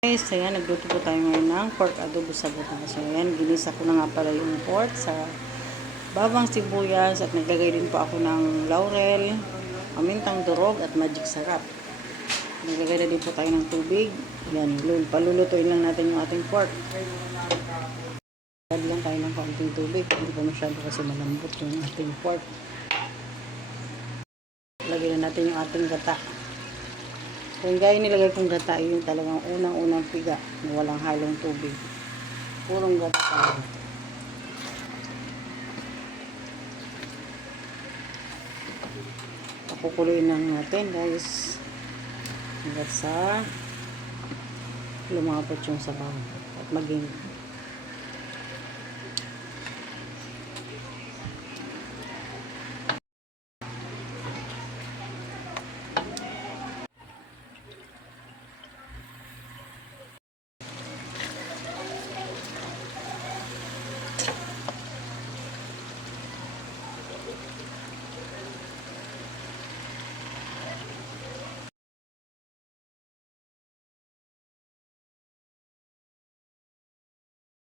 Guys, ayan, nagluto po tayo ngayon ng pork adobo sa gata. So, ayan, ginisa ko na nga pala yung pork sa bawang sibuyas at naglagay din po ako ng laurel, pamintang durog at magic sarap. Naglagay na din po tayo ng tubig. Ayan, palulutuin lang natin yung ating pork. Add lang tayo ng kaunting tubig. Hindi pa masyado kasi malambot yung ating pork. Lagyan na natin yung ating gata. Kung gaya nilagay kong gata, yung talagang unang-unang piga na walang halong tubig. Purong gata talaga. Pakukuloyin lang natin guys. Hanggang sa lumapot yung sabaw at maging